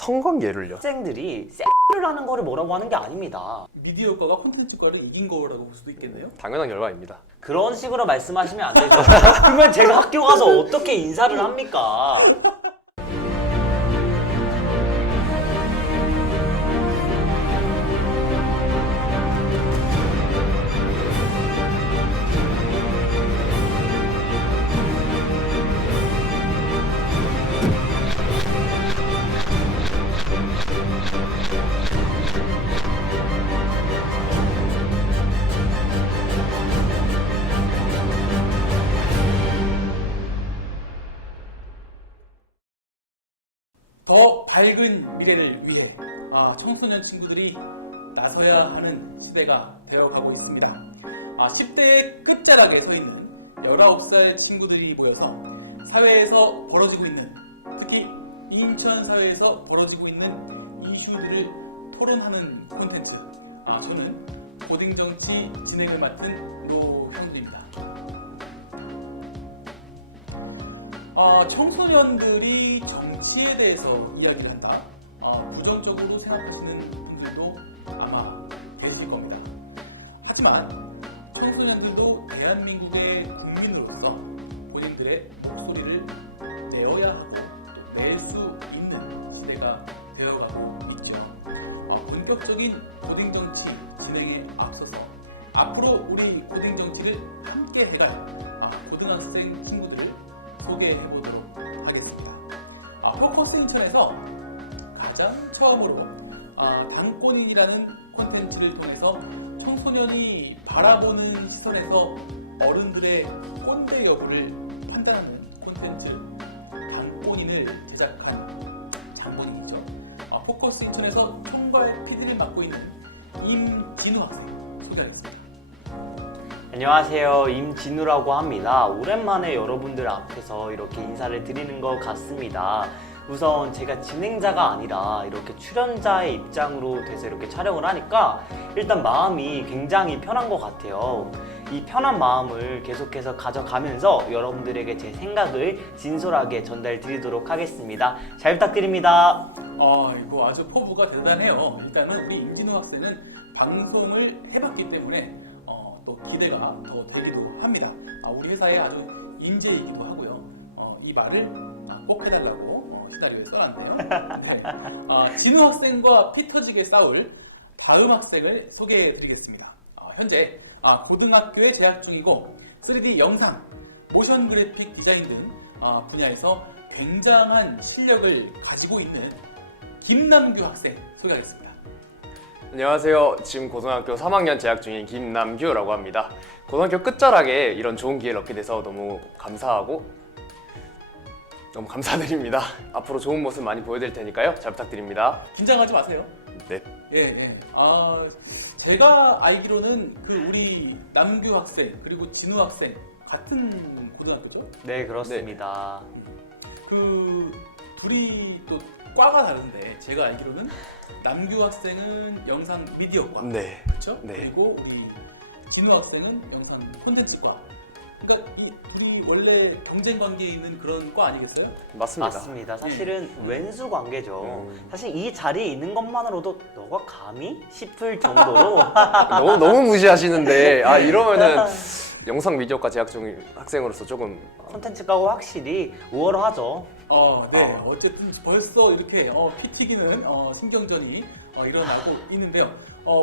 성관계를요? 학생들이 섹스를 하는 거를 뭐라고 하는 게 아닙니다. 미디어과가 콘텐츠과를 이긴 거라고 볼 수도 있겠네요. 당연한 결과입니다. 그런 식으로 말씀하시면 안 되죠. 그러면 제가 학교 가서 어떻게 인사를 합니까? 더 밝은 미래를 위해 청소년 친구들이 나서야 하는 시대가 되어가고 있습니다. 10대의 끝자락에 서 있는 19살 친구들이 모여서 사회에서 벌어지고 있는, 특히 인천 사회에서 벌어지고 있는 이슈들을 토론하는 콘텐츠. 저는 고딩정치 진행을 맡은 노형두입니다. 청소년들이 정치에 대해서 이야기를 한다. 부정적으로 생각하시는 분들도 아마 계실 겁니다. 하지만 청소년들도 대한민국의 국민으로서 본인들의 목소리를 내어야 하고 또 낼 수 있는 시대가 되어가고 있죠. 본격적인 고딩정치 진행에 앞서서 앞으로 우리 고딩정치를 함께 해갈 고등학생 친구들을 소개해보도록 하겠습니다. 포커스 인천에서 가장 처음으로 당권인이라는 콘텐츠를 통해서 청소년이 바라보는 시선에서 어른들의 꼰대 여부를 판단하는 콘텐츠 당권인을 제작한 장본인이죠. 포커스 인천에서 총괄 PD를 맡고 있는 임진우 학생 소개하겠습니다. 안녕하세요. 임진우라고 합니다. 오랜만에 여러분들 앞에서 이렇게 인사를 드리는 것 같습니다. 우선 제가 진행자가 아니라 이렇게 출연자의 입장으로 돼서 이렇게 촬영을 하니까 일단 마음이 굉장히 편한 것 같아요. 이 편한 마음을 계속해서 가져가면서 여러분들에게 제 생각을 진솔하게 전달 드리도록 하겠습니다. 잘 부탁드립니다. 이거 아주 포부가 대단해요. 일단은 우리 임진우 학생은 방송을 해봤기 때문에 또 기대가 더 되기도 합니다. 우리 회사에 아주 인재이기도 하고요. 이 말을 꼭 해달라고 시나리오에 써놨네요. 네. 진우 학생과 피 터지게 싸울 다음 학생을 소개해드리겠습니다. 현재 고등학교에 재학 중이고 3D 영상, 모션 그래픽 디자인 등 분야에서 굉장한 실력을 가지고 있는 김남규 학생 소개하겠습니다. 안녕하세요. 지금 고등학교 3학년 재학 중인 김남규라고 합니다. 고등학교 끝자락에 이런 좋은 기회를 얻게 돼서 너무 감사하고 너무 감사드립니다. 앞으로 좋은 모습 많이 보여드릴 테니까요. 잘 부탁드립니다. 긴장하지 마세요. 네. 예. 제가 알기로는 우리 남규 학생 그리고 진우 학생 같은 고등학교죠? 네, 그렇습니다. 둘이 또 과가 다른데 제가 알기로는 남규 학생은 영상 미디어과, 네. 그렇죠? 네. 그리고 우리 진우 학생은 영상 콘텐츠과. 그러니까 이 둘이 원래 경쟁 관계에 있는 그런 과 아니겠어요? 맞습니다. 맞습니다. 사실은 왼수 관계죠. 사실 이 자리에 있는 것만으로도 너가 감히? 싶을 정도로 너무 무시하시는데 이러면은 영상 미디어과 재학 중인 학생으로서 조금 콘텐츠가고 확실히 우월하죠. 네. 어쨌든 벌써 이렇게 피 튀기는 신경전이 일어나고 있는데요.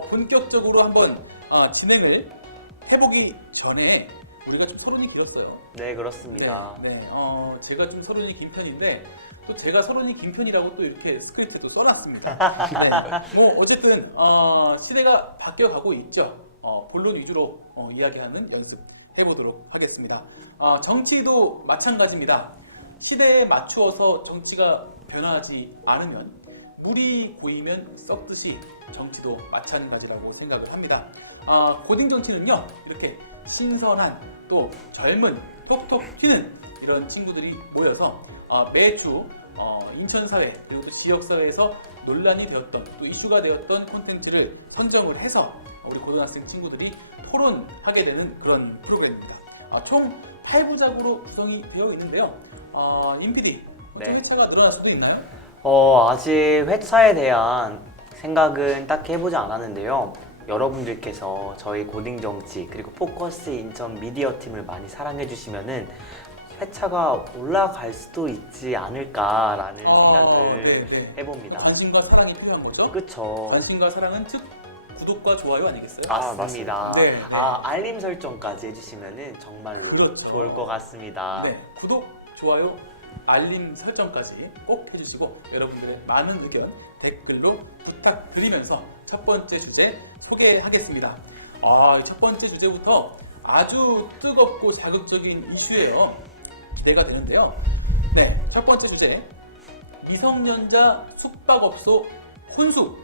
본격적으로 한번 진행을 해보기 전에 우리가 좀 서론이 길었어요. 네, 그렇습니다. 네. 제가 좀 서론이 긴 편인데 또 제가 서론이 긴 편이라고 또 이렇게 스크립트도 써놨습니다. 네. 어쨌든 시대가 바뀌어가고 있죠. 본론 위주로 이야기하는 연습 해보도록 하겠습니다. 정치도 마찬가지입니다. 시대에 맞추어서 정치가 변화하지 않으면 물이 고이면 썩듯이 정치도 마찬가지라고 생각을 합니다. 고딩 정치는요, 이렇게 신선한 또 젊은 톡톡 튀는 이런 친구들이 모여서 매주 인천사회 그리고 또 지역사회에서 논란이 되었던 또 이슈가 되었던 콘텐츠를 선정을 해서 우리 고등학생 친구들이 토론하게 되는 그런 프로그램입니다. 총 8부작으로 구성이 되어 있는데요. 임 PD, 네. 콘텐츠가 늘어날 수도 있나요? 아직 회차에 대한 생각은 딱히 해보지 않았는데요. 여러분들께서 저희 고딩정치 그리고 포커스 인천 미디어 팀을 많이 사랑해 주시면은 회차가 올라갈 수도 있지 않을까라는 생각을 해봅니다. 관심과 사랑이 필요한 거죠? 그쵸. 관심과 사랑은 즉 구독과 좋아요 아니겠어요? 맞습니다. 네, 네. 알림 설정까지 해주시면은 정말로 그렇죠. 좋을 것 같습니다. 네, 구독, 좋아요, 알림 설정까지 꼭 해주시고 여러분들의 많은 의견 댓글로 부탁드리면서 첫 번째 주제 소개하겠습니다. 이 첫 번째 주제부터 아주 뜨겁고 자극적인 이슈예요. 기대가 되는데요. 네, 첫 번째 주제 미성년자 숙박업소 혼수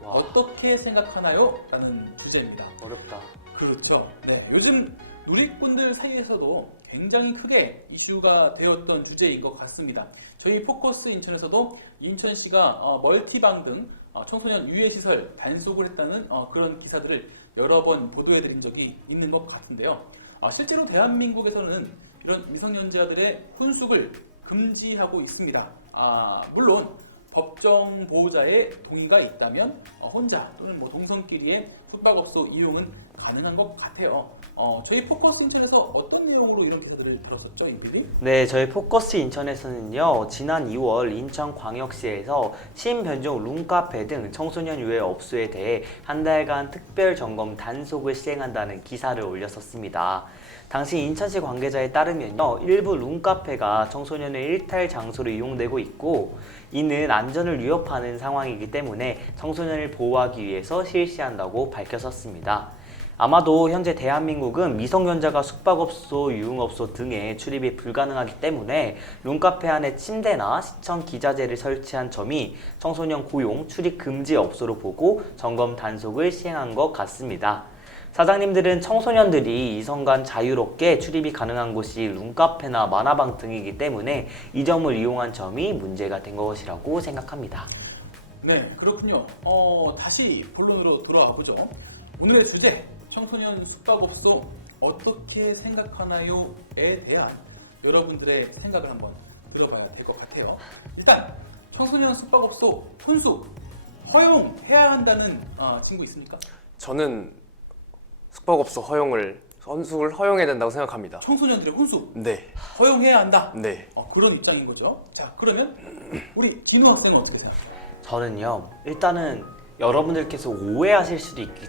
와, 어떻게 생각하나요? 라는 주제입니다. 어렵다. 그렇죠. 네, 요즘 누리꾼들 사이에서도 굉장히 크게 이슈가 되었던 주제인 것 같습니다. 저희 포커스 인천에서도 인천시가 멀티방 등 청소년 유해시설 단속을 했다는 그런 기사들을 여러 번 보도해드린 적이 있는 것 같은데요. 실제로 대한민국에서는 이런 미성년자들의 혼숙을 금지하고 있습니다. 물론 법정 보호자의 동의가 있다면 혼자 또는 동성끼리의 숙박업소 이용은 가능한 것 같아요. 저희 포커스 인천에서 어떤 내용으로 이런 기사들을 다뤘었죠, 임PD? 네, 저희 포커스 인천에서는요, 지난 2월 인천광역시에서 신변종 룸카페 등 청소년 유해 업소에 대해 한 달간 특별 점검 단속을 시행한다는 기사를 올렸었습니다. 당시 인천시 관계자에 따르면요, 일부 룸카페가 청소년의 일탈 장소로 이용되고 있고, 이는 안전을 위협하는 상황이기 때문에 청소년을 보호하기 위해서 실시한다고 밝혔었습니다. 아마도 현재 대한민국은 미성년자가 숙박업소, 유흥업소 등에 출입이 불가능하기 때문에 룸카페 안에 침대나 시청 기자재를 설치한 점이 청소년 고용, 출입 금지 업소로 보고 점검 단속을 시행한 것 같습니다. 사장님들은 청소년들이 이성간 자유롭게 출입이 가능한 곳이 룸카페나 만화방 등이기 때문에 이 점을 이용한 점이 문제가 된 것이라고 생각합니다. 네, 그렇군요. 다시 본론으로 돌아와 보죠. 오늘의 주제, 청소년 숙박업소 어떻게 생각하나요?에 대한 여러분들의 생각을 한번 들어봐야 될 것 같아요. 일단 청소년 숙박업소 혼숙 허용해야 한다는 친구 있습니까? 저는 숙박업소 혼숙을 허용해야 된다고 생각합니다. 청소년들의 혼숙 네, 허용해야 한다. 네. 그런 입장인 거죠. 자, 그러면 우리 진우 학생은 어떻게 생각해요? 저는요, 일단은 여러분들께서 오해하실 수도 있기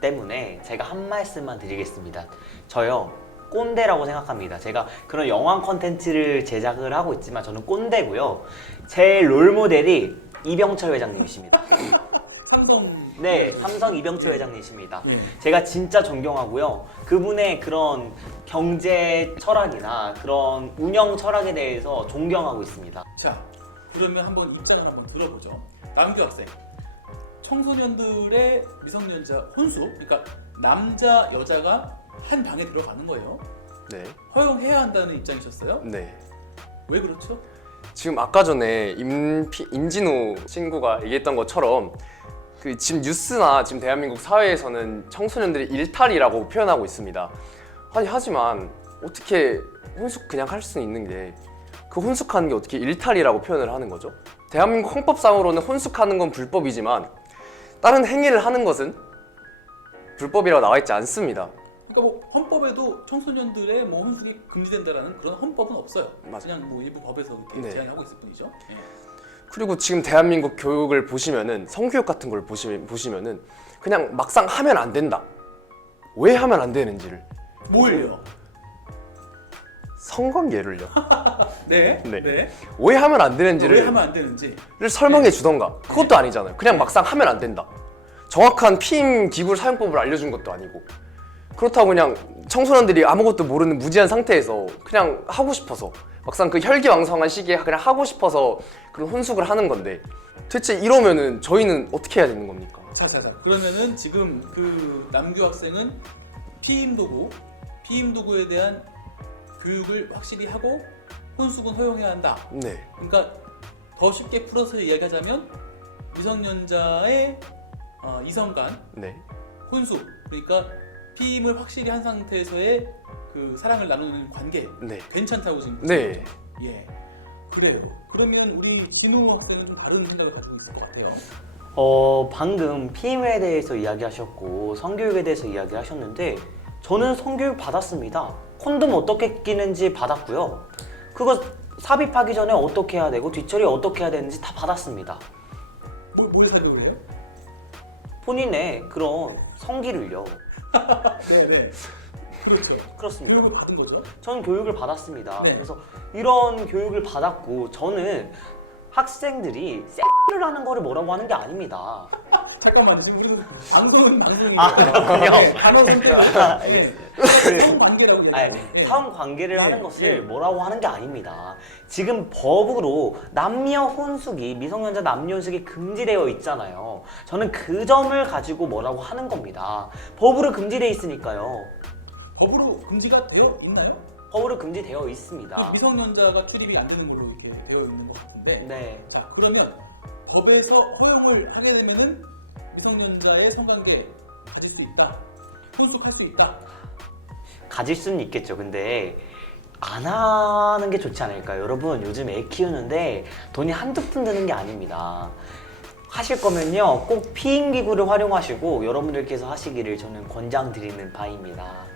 때문에 제가 한 말씀만 드리겠습니다. 저요, 꼰대라고 생각합니다. 제가 그런 영화 콘텐츠를 제작을 하고 있지만 저는 꼰대고요. 제 롤모델이 이병철 회장님이십니다. 삼성. 네, 삼성 이병철 회장님이십니다. 네. 제가 진짜 존경하고요. 그분의 그런 경제 철학이나 그런 운영 철학에 대해서 존경하고 있습니다. 자, 그러면 한번 입장을 한번 들어보죠. 남규 학생. 청소년들의 미성년자 혼수, 그러니까 남자 여자가 한 방에 들어가는 거예요. 네, 허용해야 한다는 입장이셨어요? 네. 왜 그렇죠? 지금 아까 전에 임진우 친구가 얘기했던 것처럼 지금 뉴스나 지금 대한민국 사회에서는 청소년들이 일탈이라고 표현하고 있습니다. 하지만 어떻게 혼숙 그냥 할 수 있는 게 그 혼숙하는 게 어떻게 일탈이라고 표현을 하는 거죠? 대한민국 헌법상으로는 혼숙하는 건 불법이지만 다른 행위를 하는 것은 불법이라고 나와 있지 않습니다. 그러니까 헌법에도 청소년들의 혼숙이 금지된다라는 그런 헌법은 없어요. 맞아요. 그냥 일부 법에서 이렇게 네. 제한하고 있을 뿐이죠. 네. 그리고 지금 대한민국 교육을 보시면은 성교육 같은 걸 보시면은 그냥 막상 하면 안 된다. 왜 하면 안 되는지를 뭘요? 성관계를요. 네. 네. 네. 왜 하면 안 왜 되는지를 하면 안 되는지. 설명해 주던가. 그것도 아니잖아요. 그냥 막상 하면 안 된다. 정확한 피임 기구 사용법을 알려준 것도 아니고. 그렇다고 그냥 청소년들이 아무것도 모르는 무지한 상태에서 그냥 하고 싶어서 막상 그 혈기왕성한 시기에 그냥 하고 싶어서 그런 혼숙을 하는 건데 대체 이러면은 저희는 어떻게 해야 되는 겁니까? 자. 그러면은 지금 그 남규 학생은 피임 도구에 대한 교육을 확실히 하고 혼숙은 허용해야 한다. 네, 그러니까 더 쉽게 풀어서 이야기하자면 미성년자의 이성간 네, 혼숙, 그러니까 피임을 확실히 한 상태에서의 그 사랑을 나누는 관계 네, 괜찮다고 지금 네. 예. 그래요. 그러면 우리 진우 학생은 좀 다른 생각을 가지고 있을 것 같아요. 방금 피임에 대해서 이야기하셨고 성교육에 대해서 이야기하셨는데 저는 성교육 받았습니다. 콘돔 어떻게 끼는지 받았고요. 그거 삽입하기 전에 어떻게 해야 되고 뒤처리 어떻게 해야 되는지 다 받았습니다. 뭘 사교육을 해요? 본인의 그런 성기를요. 네네. 그렇죠. 그렇습니다. 교육을 받은 거죠. 저는 교육을 받았습니다. 네. 그래서 이런 교육을 받았고 저는 학생들이 섹스를 하는 거를 뭐라고 하는 게 아닙니다. 잠깐만요. 지금 우리는 방송이에요. 그렇군요. 네, 단어 선택. 알겠습니다. 성관계라고 얘기해요. 네. 성관계를 네, 하는 것을 네. 뭐라고 하는 게 아닙니다. 지금 법으로 남녀 혼숙이 미성년자 남녀 혼숙이 금지되어 있잖아요. 저는 그 점을 가지고 뭐라고 하는 겁니다. 법으로 금지되어 있으니까요. 법으로 금지가 되어 있나요? 법으로 금지되어 있습니다. 미성년자가 출입이 안 되는 걸로 이렇게 되어 있는 것 같은데. 네. 자, 그러면 법에서 허용을 하게 되면은 미성년자의 성관계 가질 수 있다. 혼숙할 수 있다. 가질 수는 있겠죠. 근데 안 하는 게 좋지 않을까요? 여러분 요즘 애 키우는데 돈이 한두 푼 드는 게 아닙니다. 하실 거면요 꼭 피임기구를 활용하시고 여러분들께서 하시기를 저는 권장드리는 바입니다.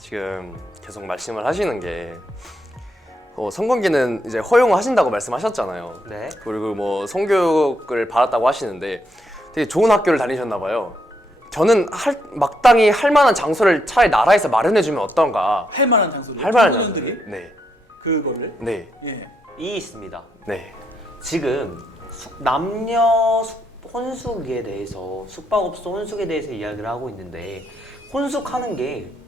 지금 계속 말씀을 하시는 게 성관계는 이제 허용하신다고 말씀하셨잖아요. 네. 그리고 뭐 성교육을 받았다고 하시는데 되게 좋은 학교를 다니셨나 봐요. 저는 마땅히 할 만한 장소를 차라리 나라에서 마련해주면 어떤가. 할 만한 장소를. 할 만한 청소년들이 장소를. 네. 그거를. 네. 예. 이 있습니다. 네. 지금 남녀 혼숙에 대해서 숙박업소 혼숙에 대해서 이야기를 하고 있는데 혼숙하는 게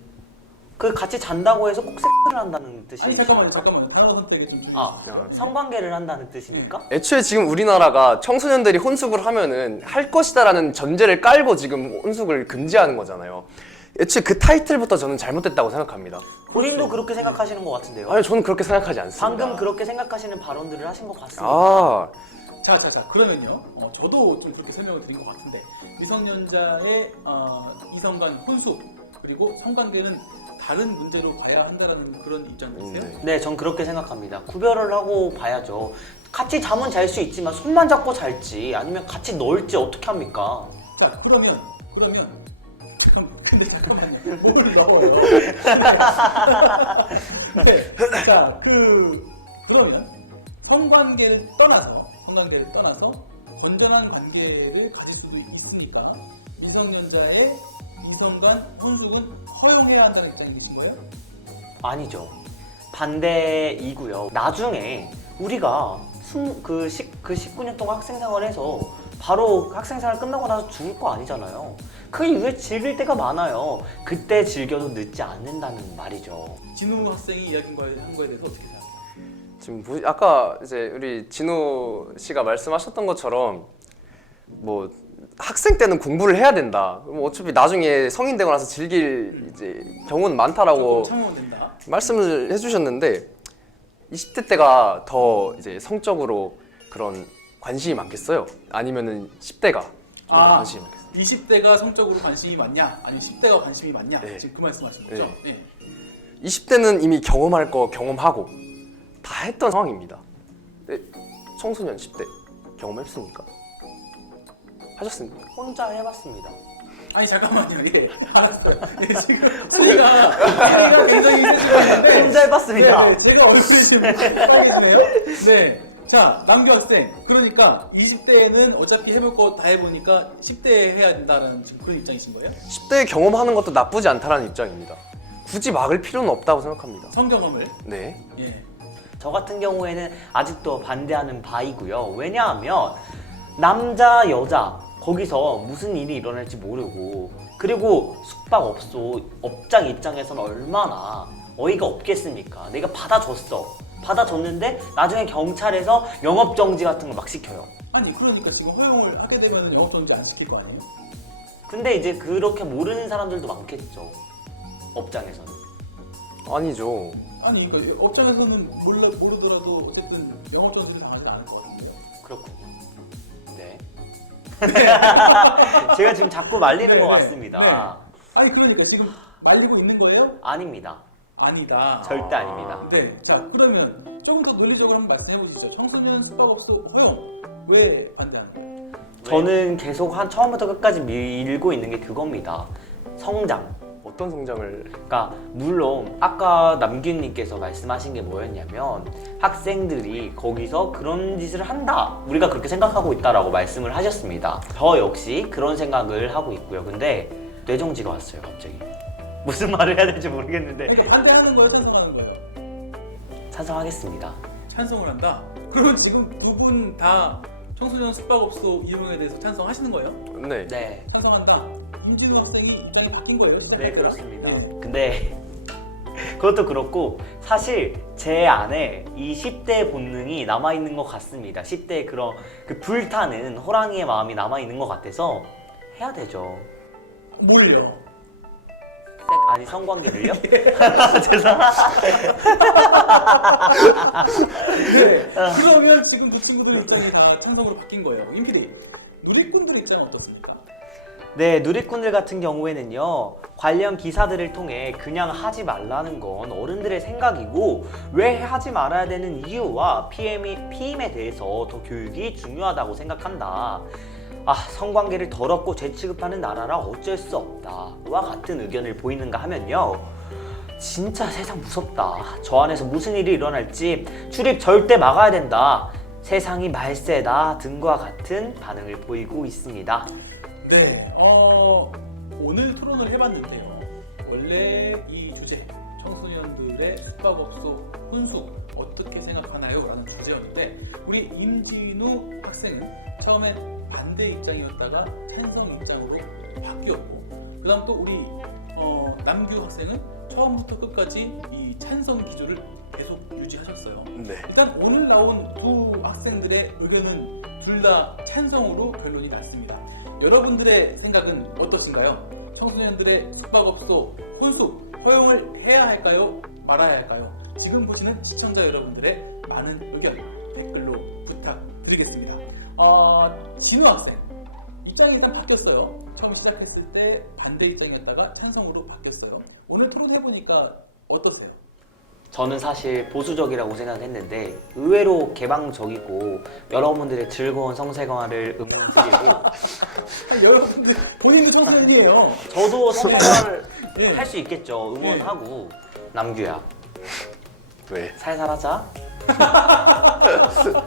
그 같이 잔다고 해서 꼭 섹스를 한다는 뜻이 아니 잠깐만요. 단어 선택이 좀. 성관계를 한다는 뜻입니까? 애초에 지금 우리나라가 청소년들이 혼숙을 하면은 할 것이다라는 전제를 깔고 지금 혼숙을 금지하는 거잖아요. 애초에 그 타이틀부터 저는 잘못됐다고 생각합니다. 본인도 그렇게 생각하시는 것 같은데요. 아니 저는 그렇게 생각하지 않습니다. 방금 그렇게 생각하시는 발언들을 하신 것 같습니다. 아, 자, 그러면요. 저도 좀 그렇게 설명을 드린 것 같은데 미성년자의 이성간 혼숙 그리고 성관계는 다른 문제로 봐야 한다라는 그런 입장이세요? 네. 네, 전 그렇게 생각합니다. 구별을 하고 봐야죠. 같이 잠은 잘 수 있지만 손만 잡고 잘지 아니면 같이 놀지 어떻게 합니까? 자, 그러면 근데 잠깐만요. 뭘 넣어요? 네. 자, 그러면 성관계를 떠나서 건전한 관계를 가질 수도 있으니까 미성년자의 이성간 혼숙은 허용해야 한다는 입장이신 거예요? 아니죠. 반대이고요. 나중에 우리가 그 19년 동안 학생 생활해서 바로 학생 생활 끝나고 나서 죽을 거 아니잖아요. 그 이후에 즐길 때가 많아요. 그때 즐겨도 늦지 않는다는 말이죠. 진우 학생이 이야기한 거에 대해서 어떻게 생각해요? 지금 아까 이제 우리 진우 씨가 말씀하셨던 것처럼 뭐 학생 때는 공부를 해야 된다. 뭐 어차피 나중에 성인 되고 나서 즐길 이제 경우는 많다라고 참으면 된다. 말씀을 해주셨는데 20대 때가 더 이제 성적으로 그런 관심이 많겠어요? 아니면은 10대가 좀 더 관심이 많겠어요? 20대가 성적으로 관심이 많냐, 아니면 10대가 관심이 많냐, 네. 지금 그 말씀하시는 거죠? 네. 20대는 이미 경험할 거 경험하고 다 했던 상황입니다. 근데 청소년 10대 경험했습니까? 하셨습니까? 혼자 해봤습니다. 아니 잠깐만요. 예, 알았어요. 예, 지금 소리가 굉장히 세지는데 혼자 해봤습니다. 네, 제가 얼굴이 지금 빨개지네요. 네. 자, 남규 학생. 그러니까 20대에는 어차피 해볼 거 다 해보니까 10대에 해야 된다는 지금 그런 입장이신 거예요? 10대 경험하는 것도 나쁘지 않다는 입장입니다. 굳이 막을 필요는 없다고 생각합니다. 성경험을. 네. 예. 저 같은 경우에는 아직도 반대하는 바이고요. 왜냐하면 남자, 여자 거기서 무슨 일이 일어날지 모르고 그리고 숙박업소 업장 입장에서는 얼마나 어이가 없겠습니까? 내가 받아줬는데 나중에 경찰에서 영업정지 같은 걸 막 시켜요. 아니 그러니까 지금 허용을 하게 되면 영업정지 안 시킬 거 아니에요? 근데 이제 그렇게 모르는 사람들도 많겠죠. 업장에서는. 아니죠. 아니 그러니까 업장에서는 모르더라도 어쨌든 영업정지 당하지 않을 것 같은데요. 그렇군요. 네. 제가 지금 자꾸 말리는 네, 것 네, 같습니다. 네. 아니 그러니까 지금 말리고 있는 거예요? 아닙니다. 아니다. 절대 아닙니다. 네, 자 그러면 좀 더 논리적으로 한번 말씀해 보시죠. 청소년 숙박업소 허용 왜 반대하는 거예요? 저는 계속 한 처음부터 끝까지 밀고 있는 게 그겁니다. 성장. 어떤 성장을 그러니까 물론 아까 남균님께서 말씀하신 게 뭐였냐면 학생들이 거기서 그런 짓을 한다. 우리가 그렇게 생각하고 있다라고 말씀을 하셨습니다. 저 역시 그런 생각을 하고 있고요. 근데 뇌정지가 왔어요, 갑자기. 무슨 말을 해야 될지 모르겠는데 그러니까 반대하는 거예요, 찬성하는 거예요? 찬성하겠습니다. 찬성을 한다. 그러면 지금 두 분 다 청소년 숙박업소 이용에 대해서 찬성하시는 거예요? 네. 네. 찬성한다. 임진우 학생이 입장이 바뀐 거예요? 진짜? 네, 그렇습니다. 네. 근데 그것도 그렇고 사실 제 안에 이 10대의 본능이 남아있는 것 같습니다. 10대의 그런 그 불타는 호랑이의 마음이 남아있는 것 같아서 해야 되죠. 뭘요? 아니 성관계를요? 죄송합니다. 네. 그러면 지금 그 친구들 입장이 다 찬성으로 바뀐 거예요. 임PD, 누리꾼들 입장은 어떻습니까? 네, 누리꾼들 같은 경우에는요 관련 기사들을 통해 그냥 하지 말라는 건 어른들의 생각이고 왜 하지 말아야 되는 이유와 피임에 대해서 더 교육이 중요하다고 생각한다. 성관계를 더럽고 죄취급하는 나라라 어쩔 수 없다와 같은 의견을 보이는가 하면요 진짜 세상 무섭다. 저 안에서 무슨 일이 일어날지 출입 절대 막아야 된다. 세상이 말세다 등과 같은 반응을 보이고 있습니다. 네, 오늘 토론을 해봤는데요. 원래 이 주제, 청소년들의 숙박업소 혼수 어떻게 생각하나요? 라는 주제였는데 우리 임진우 학생은 처음엔 반대 입장이었다가 찬성 입장으로 바뀌었고 그 다음 또 우리 남규 학생은 처음부터 끝까지 이 찬성 기조를 계속 유지하셨어요. 네. 일단 오늘 나온 두 학생들의 의견은 둘 다 찬성으로 결론이 났습니다. 여러분들의 생각은 어떠신가요? 청소년들의 숙박업소 혼수 허용을 해야 할까요? 말아야 할까요? 지금 보시는 시청자 여러분들의 많은 의견 댓글로 부탁드리겠습니다. 진우 학생 입장이 일단 바뀌었어요. 처음 시작했을 때 반대 입장이었다가 찬성으로 바뀌었어요. 오늘 토론해보니까 어떠세요? 저는 사실 보수적이라고 생각했는데 의외로 개방적이고 여러분들의 즐거운 성생활을 응원드리고 여러분들 본인도 청소년이에요. 저도 성생활을 예. 할 수 있겠죠. 응원하고 남규야 왜? 살살하자.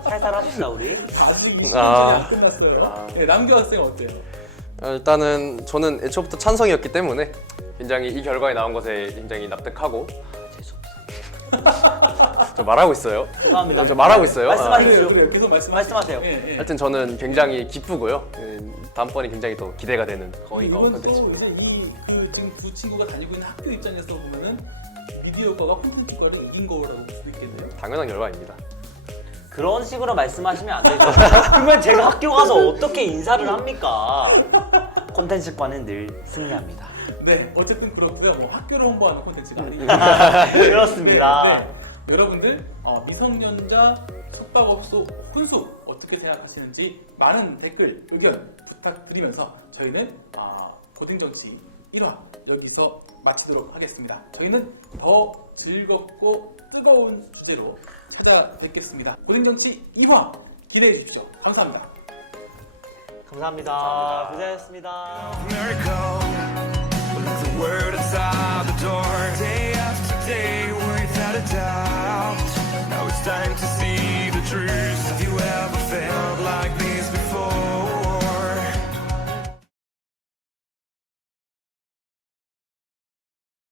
살살합시다 우리. 아직 이 시간이 안 끝났어요. 네, 남규 학생 어때요? 일단은 저는 애초부터 찬성이었기 때문에 굉장히 이 결과에 나온 것에 굉장히 납득하고 저 말하고 있어요. 죄송합니다. 저 말하고 있어요. 말씀하십시오. 그래요. 계속 말씀하세요. 예. 하여튼 저는 굉장히 기쁘고요. 다음번이 굉장히 더 기대가 되는 거의 이건 또 컨텐츠입니다. 이제 지금 두 친구가 다니고 있는 학교 입장에서 보면은 미디어과가 콘텐츠과를 이긴 거라고 볼 수도 있겠네요. 당연한 결과입니다. 그런 식으로 말씀하시면 안 되죠. 그러면 제가 학교 가서 어떻게 인사를 합니까? 콘텐츠과는 늘 승리합니다. 네, 어쨌든 그렇고요. 뭐 학교를 홍보하는 콘텐츠가 아니고 그렇습니다. 네. 여러분들 미성년자 숙박업소 혼수 어떻게 생각하시는지 많은 댓글 의견 부탁드리면서 저희는 고등정치 1화 여기서 마치도록 하겠습니다. 저희는 더 즐겁고 뜨거운 주제로 찾아뵙겠습니다. 고등정치 2화 기대해 주십시오. 감사합니다. 감사합니다. 고생하셨습니다. The word inside the door, day after day, without a doubt. Now it's time to see the truth. Have you ever felt